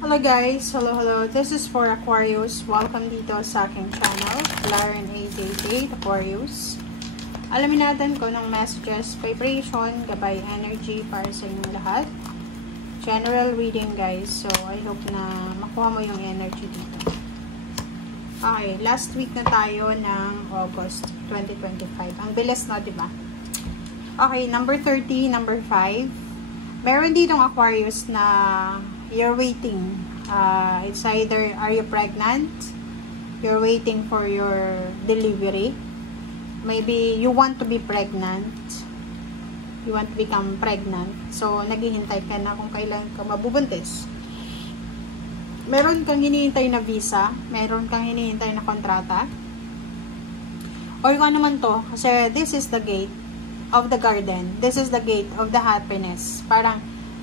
Hello guys, hello. This is for Aquarius. Welcome dito sa aking channel, Lauren 888 Aquarius. Alamin natin kung anong messages, vibration, gabay, energy para sa inyong lahat. General reading guys, so I hope na makuha mo yung energy dito. Okay, last week na tayo ng August 2025. Ang bilis na, diba? Okay, number 30, number 5. Meron ditong Aquarius na you're waiting. It's either are you pregnant, you're waiting for your delivery, maybe you want to be pregnant, you want to become pregnant, so naghihintay ka na kung kailan ka mabubuntis. Meron kang hinihintay na visa, meron kang hinihintay na kontrata, or kung ano man to, kasi this is the gate of the garden, this is the gate of the happiness, parang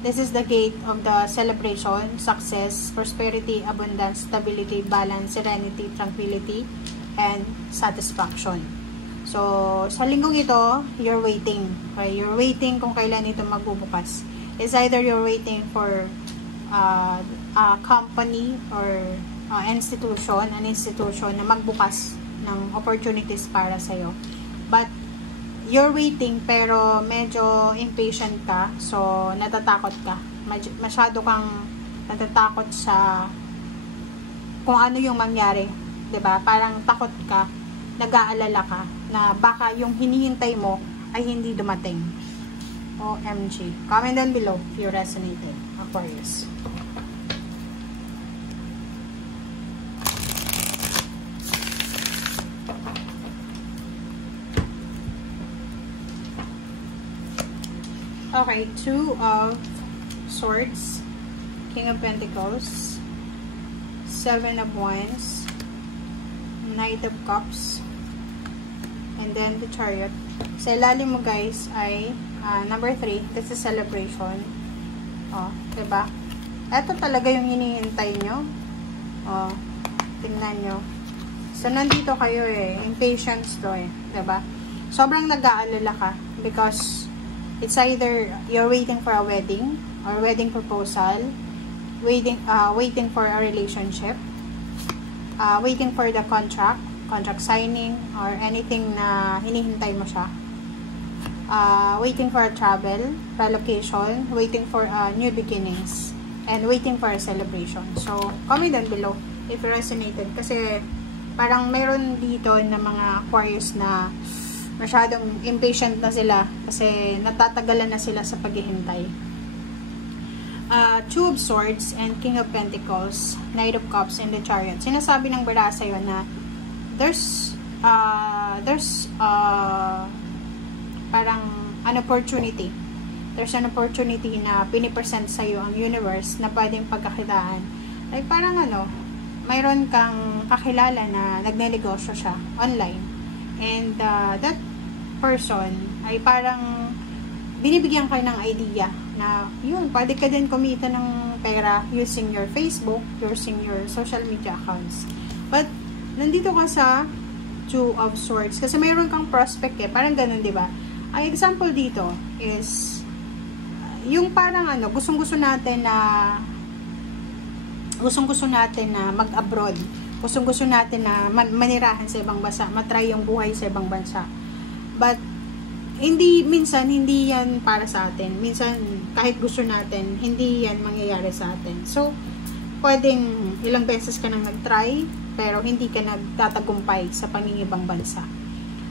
this is the gate of the celebration, success, prosperity, abundance, stability, balance, serenity, tranquility, and satisfaction. So, sa linggong ito, you're waiting. Okay? You're waiting kung kailan ito magbubukas. It's either you're waiting for a company or an institution na magbukas ng opportunities para sa'yo. But, you're waiting pero medyo impatient ka, so natatakot ka. Masyado kang natatakot sa kung ano yung mangyari, 'di ba? Parang takot ka, nag-aalala ka na baka yung hinihintay mo ay hindi dumating. OMG. Comment down below if you resonated, Aquarius. Okay, Two of Swords, King of Pentacles, Seven of Wands, Knight of Cups, and then the Chariot. Sa ilalim mo guys ay number 3, this is celebration. Oh, diba? Ito talaga yung hinihintay nyo. Oh, tingnan nyo. So, nandito kayo impatience to diba? Sobrang nag-aalala ka because it's either you're waiting for a wedding or wedding proposal, waiting for a relationship, waiting for the contract signing or anything na hinihintay mo siya, waiting for a travel, relocation, waiting for new beginnings, and waiting for a celebration. So, comment down below if you resonated kasi parang mayroon dito na mga Aquarius na masyadong impatient na sila kasi natatagalan na sila sa paghihintay. Two of Swords and King of Pentacles, Knight of Cups, and the Chariot. Sinasabi ng bara sa'yo na there's parang an opportunity. There's an opportunity na pinipresent sa'yo ang universe na pwedeng pagkakitaan. Like parang mayroon kang kakilala na nagnenegosyo siya online. And that person ay parang binibigyan ka ng idea na yun, pwede ka din kumita ng pera using your Facebook, using your social media accounts. But, nandito ka sa Two of Swords kasi mayroon kang prospect parang ganun, diba? Ang example dito is yung parang gustong-gusto natin na mag-abroad. Gusto natin na manirahan sa ibang bansa, matry yung buhay sa ibang bansa. But, minsan, hindi yan para sa atin. Minsan, kahit gusto natin, hindi yan mangyayari sa atin. So, pwedeng ilang beses ka nang nag-try, pero hindi ka nagtatagumpay sa pangingibang bansa.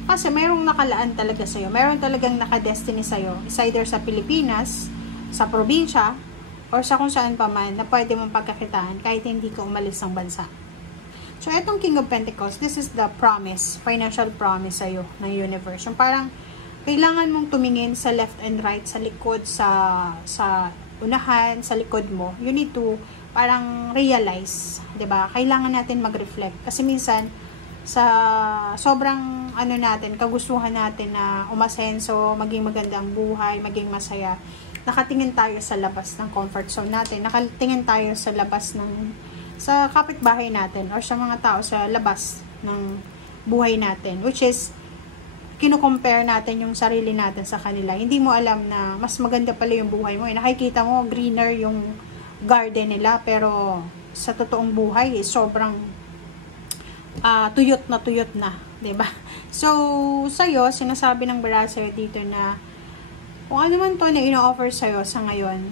Kasi mayroong nakalaan talaga sa'yo. Mayroong talagang nakadestiny sa'yo. Is either sa Pilipinas, sa probinsya, or sa kung saan pa man, na pwede mong pagkakitaan kahit hindi ka umalis ng bansa. So, etong King of Pentacles, this is the promise, financial promise sa'yo ng universe. Yung parang, kailangan mong tumingin sa left and right, sa likod, sa unahan, sa likod mo. You need to, parang realize, diba? Kailangan natin mag-reflect. Kasi minsan, sa sobrang, natin, kagustuhan natin na umasenso, maging maganda ang buhay, maging masaya, nakatingin tayo sa labas ng comfort zone natin. Nakatingin tayo sa labas sa kapitbahay natin or sa mga tao sa labas ng buhay natin, which is kino-compare natin yung sarili natin sa kanila. Hindi mo alam na mas maganda pala yung buhay mo. Nakikita mo greener yung garden nila, pero sa totoong buhay sobrang tuyot na, 'di ba? So sa'yo, sinasabi ng Baracer dito na kung ano man to na ino-offer sa'yo sa ngayon,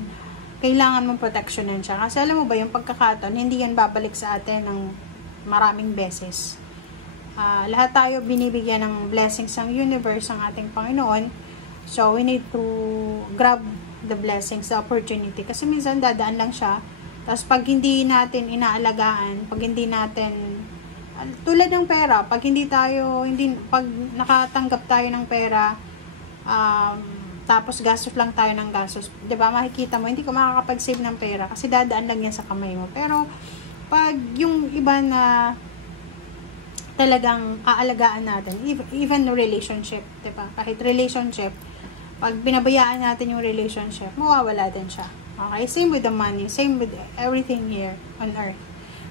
kailangan mong proteksyonan siya. Kasi alam mo ba, yung pagkakataon, hindi yan babalik sa atin ng maraming beses. Lahat tayo binibigyan ng blessings ng universe, ang ating Panginoon. So, we need to grab the blessings, the opportunity. Kasi minsan dadaan lang siya. Tapos pag hindi natin inaalagaan, pag hindi natin, tulad ng pera, pag pag nakatanggap tayo ng pera, tapos gastos lang tayo ng gastos, 'di ba? Makikita mo hindi ka makakapag-save ng pera kasi dadaan lang yan sa kamay mo. Pero pag yung iba na talagang aalagaan natin, even relationship, 'di ba? Kahit relationship, pag binabayaan natin yung relationship, mawawala din siya. Okay? Same with the money, same with everything here on earth.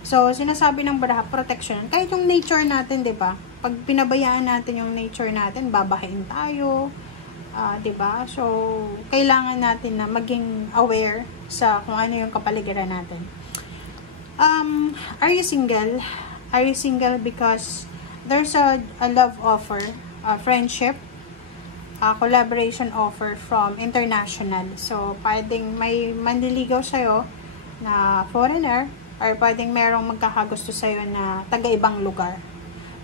So, sinasabi ng Baraha, protection. Kahit yung nature natin, 'di ba? Pag pinabayaan natin yung nature natin, babahain tayo. 'Di ba? So, kailangan natin na maging aware sa kung ano yung kapaligiran natin. Are you single? Are you single because there's a love offer, a friendship, a collaboration offer from international. So, pwedeng may manliligaw sa'yo na foreigner or pwedeng merong magkakagusto sa'yo na taga-ibang lugar.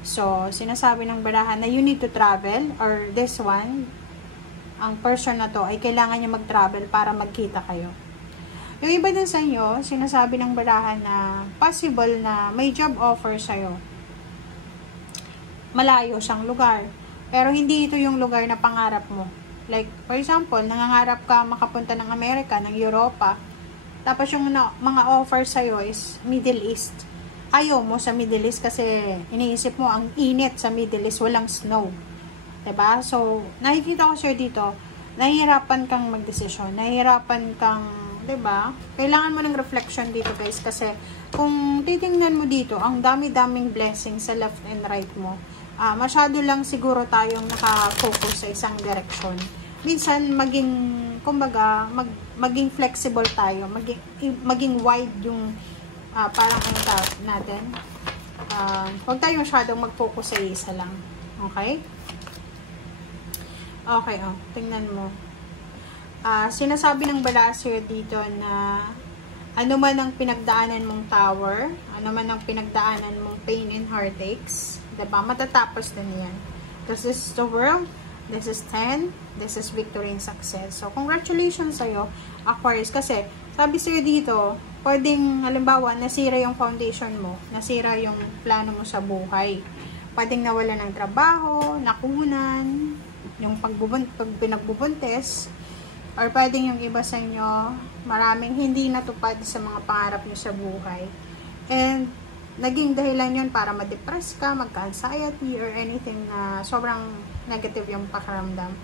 So, sinasabi ng Baraha na you need to travel or this one, ang person na to ay kailangan niya mag-travel para magkita kayo. Yung iba din sa inyo, sinasabi ng Baraha na possible na may job offer sa'yo. Malayo siyang lugar. Pero hindi ito yung lugar na pangarap mo. Like, for example, nangangarap ka makapunta ng Amerika, ng Europa. Tapos yung mga offer sa'yo is Middle East. Ayaw mo sa Middle East kasi iniisip mo ang init sa Middle East, walang snow. Diba? So, nakikita ko sir dito, nahihirapan kang magdesisyon, nahihirapan kang, diba? Kailangan mo ng reflection dito guys, kasi kung titingnan mo dito, ang dami-daming blessings sa left and right mo. Masyado lang siguro tayong nakafocus sa isang direction. Minsan, kumbaga, maging flexible tayo, maging wide yung, parang ano natin. Huwag tayo masyadong mag-focus sa isa lang. Okay? Okay, tingnan mo. Sinasabi ng Baracer dito na ano man ang pinagdaanan mong tower, ano man ang pinagdaanan mong pain and heartaches, diba? Matatapos din yan. This is the world, this is 10, this is victory and success. So, congratulations sa'yo, Aquarius. Kasi, sabi sa'yo dito, pwedeng, halimbawa, nasira yung foundation mo, nasira yung plano mo sa buhay. Pwedeng nawala ng trabaho, nakunan, yung pag pinagbubuntis, or pwedeng yung iba sa inyo, maraming hindi natupad sa mga pangarap nyo sa buhay. And, naging dahilan yun para ma-depress ka, magka-anxiety, or anything na sobrang negative yung pakiramdam.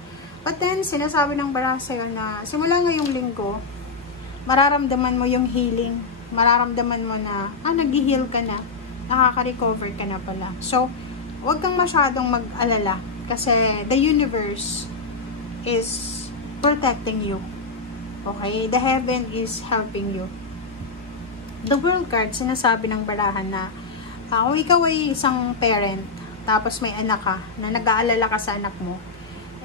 But then, sinasabi ng Baraha sa'yo na simula ngayong linggo, mararamdaman mo yung healing, mararamdaman mo na, nag-heal ka na, nakaka-recover ka na pala. So, huwag kang masyadong mag-alala. Kasi the universe is protecting you. Okay? The heaven is helping you. The World card, sinasabi ng Baraha na kung ikaw ay isang parent, tapos may anak ka, na nag-aalala ka sa anak mo,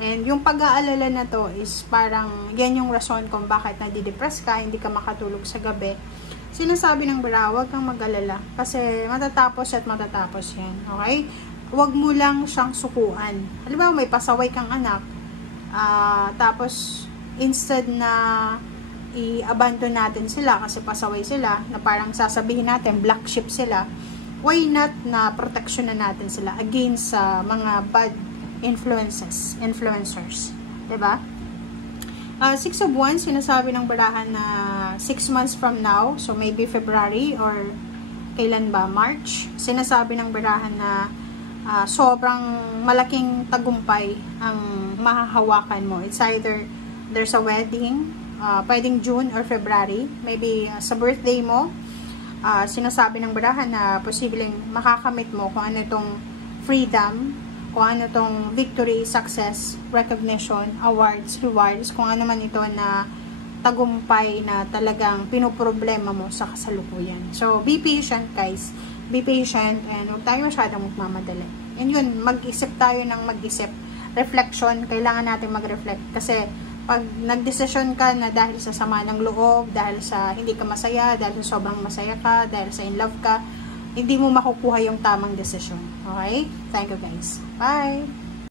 and yung pag-aalala na to is parang yan yung rason kung bakit nadidepress ka, hindi ka makatulog sa gabi. Sinasabi ng Baraha, huwag kang mag-alala. Kasi matatapos at matatapos yan. Okay? Huwag mo lang siyang sukuan. Halimbawa, may pasaway kang anak, tapos, instead na i-abandon natin sila kasi pasaway sila, na parang sasabihin natin, black sheep sila, why not na protection na natin sila against sa mga bad influencers. Diba? 6 of Wands, sinasabi ng Baraha na 6 months from now, so maybe February or kailan ba? March. Sinasabi ng Baraha na sobrang malaking tagumpay ang mahahawakan mo. It's either there's a wedding, pwedeng June or February, maybe sa birthday mo. Sinasabi ng Baraha na posibleng makakamit mo kung ano itong freedom, kung ano itong victory, success, recognition, awards, rewards, kung ano man ito na tagumpay na talagang pinoproblema mo sa kasalukuyan. So, be patient guys. Be patient and huwag tayo masyadong magmamadali. And yun, mag-isip tayo ng mag-isip. Reflection, kailangan natin mag-reflect. Kasi, pag nagdesisyon ka na dahil sa sama ng loob, dahil sa hindi ka masaya, dahil sa sobrang masaya ka, dahil sa in love ka, hindi mo makukuha yung tamang desisyon. Okay? Thank you guys. Bye!